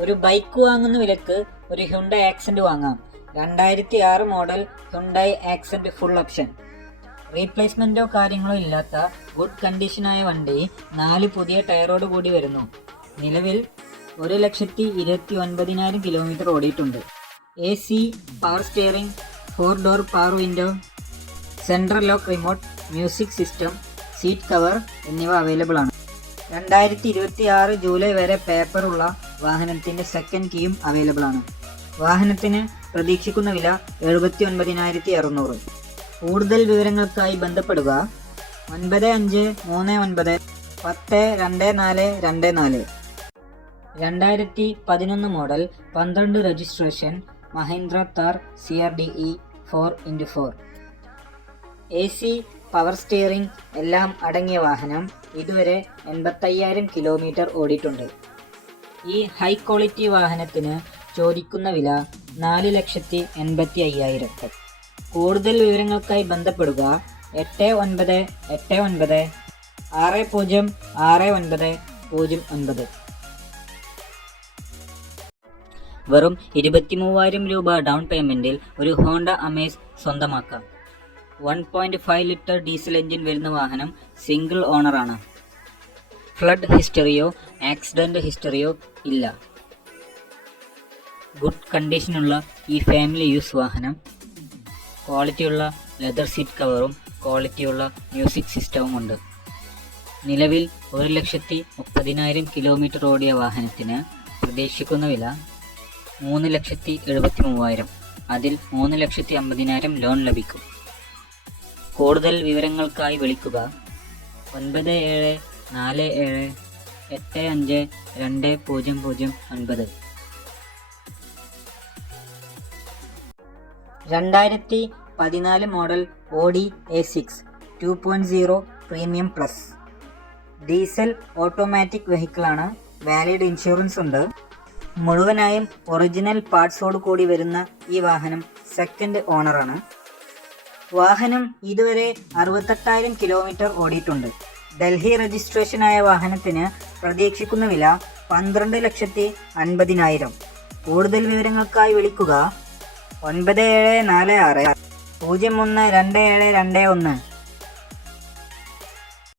ഒരു ബൈക്ക് വാങ്ങുന്ന വിലക്ക് ഒരു ഹ്യുണ്ട ആക്സെന്റ് വാങ്ങാം. രണ്ടായിരത്തി ആറ് model Hyundai Accent full option. റീപ്ലേസ്മെന്റോ കാര്യങ്ങളോ ഇല്ലാത്ത ഗുഡ് കണ്ടീഷനായ വണ്ടി നാല് പുതിയ ടയറോട് കൂടി വരുന്നു. നിലവിൽ ഒരു ലക്ഷത്തി ഇരുപത്തി ഒൻപതിനായിരം കിലോമീറ്റർ ഓടിയിട്ടുണ്ട്. A C power steering four door power window central lock remote music system seat cover എന്നിവ അവൈലബിൾ ആണ്. രണ്ടായിരത്തി ഇരുപത്തി ആറ് ജൂലൈ വരെ പേപ്പറുള്ള വാഹനത്തിന്റെ സെക്കൻഡ് കീയും അവൈലബിൾ ആണ്. വാഹനത്തിന് പ്രതീക്ഷിക്കുന്ന വില എഴുപത്തി ഒൻപതിനായിരത്തി അറുന്നൂറ് കൂടുതൽ വിവരങ്ങൾക്കായി ബന്ധപ്പെടുക ഒൻപത് അഞ്ച് മൂന്ന് ഒൻപത് പത്ത് രണ്ട് നാല് രണ്ട് നാല്. രണ്ടായിരത്തി പതിനൊന്ന് മോഡൽ പന്ത്രണ്ട് registration Mahindra Thar C R D E four into four A C power steering എല്ലാം അടങ്ങിയ വാഹനം ഇതുവരെ എൺപത്തയ്യായിരം കിലോമീറ്റർ ഓടിയിട്ടുണ്ട്. ഈ ഹൈ ക്വാളിറ്റി വാഹനത്തിന് ചോദിക്കുന്ന വില നാല് ലക്ഷത്തി എൺപത്തി അയ്യായിരത്തി. കൂടുതൽ വിവരങ്ങൾക്കായി ബന്ധപ്പെടുക എട്ട് ഒൻപത് എട്ട് ഒൻപത് ആറ് പൂജ്യം ആറ് ഒൻപത് പൂജ്യം ഒൻപത്. വെറും ഇരുപത്തി മൂവായിരം രൂപ ഡൗൺ പേയ്മെന്റിൽ ഒരു ഹോണ്ട അമേസ് സ്വന്തമാക്കാം. One point five litre diesel engine വരുന്ന വാഹനം സിംഗിൾ ഓണറാണ് ഫ്ലഡ് ഹിസ്റ്ററിയോ ആക്സിഡന്റ് ഹിസ്റ്ററിയോ ഇല്ല. ഗുഡ് കണ്ടീഷനുള്ള ഈ ഫാമിലി യൂസ് വാഹനം ക്വാളിറ്റിയുള്ള ലെതർ സീറ്റ് കവറും ക്വാളിറ്റിയുള്ള മ്യൂസിക് സിസ്റ്റവും ഉണ്ട്. നിലവിൽ ഒരു ലക്ഷത്തി മുപ്പതിനായിരം കിലോമീറ്റർ ഓടിയ വാഹനത്തിന് പ്രതീക്ഷിക്കുന്ന വില മൂന്ന് ലക്ഷത്തി എഴുപത്തി മൂവായിരം. അതിൽ മൂന്ന് ലക്ഷത്തി അമ്പതിനായിരം ലോൺ ലഭിക്കും. കൂടുതൽ വിവരങ്ങൾക്കായി വിളിക്കുക. ഒൻപത് ഏഴ് നാല് ഏഴ് എട്ട് അഞ്ച് രണ്ട് പൂജ്യം പൂജ്യം ഒൻപത്. രണ്ടായിരത്തി പതിനാല് model Audi A six two point zero premium plus. Diesel automatic വെഹിക്കിളാണ്. Valid insurance ഉണ്ട്. മുഴുവനായും ഒറിജിനൽ പാർട്സോട് കൂടി വരുന്ന ഈ വാഹനം സെക്കൻഡ് ഓണറാണ്. വാഹനം ഇതുവരെ അറുപത്തെട്ടായിരം കിലോമീറ്റർ ഓടിയിട്ടുണ്ട്. ഡൽഹി രജിസ്ട്രേഷനായ വാഹനത്തിന് പ്രതീക്ഷിക്കുന്ന വില പന്ത്രണ്ട് ലക്ഷത്തി അൻപതിനായിരം. കൂടുതൽ വിവരങ്ങൾക്കായി വിളിക്കുക ഒൻപത് ഏഴ് നാല് ആറ് പൂജ്യം ഒന്ന് രണ്ട് ഏഴ് രണ്ട് ഒന്ന്.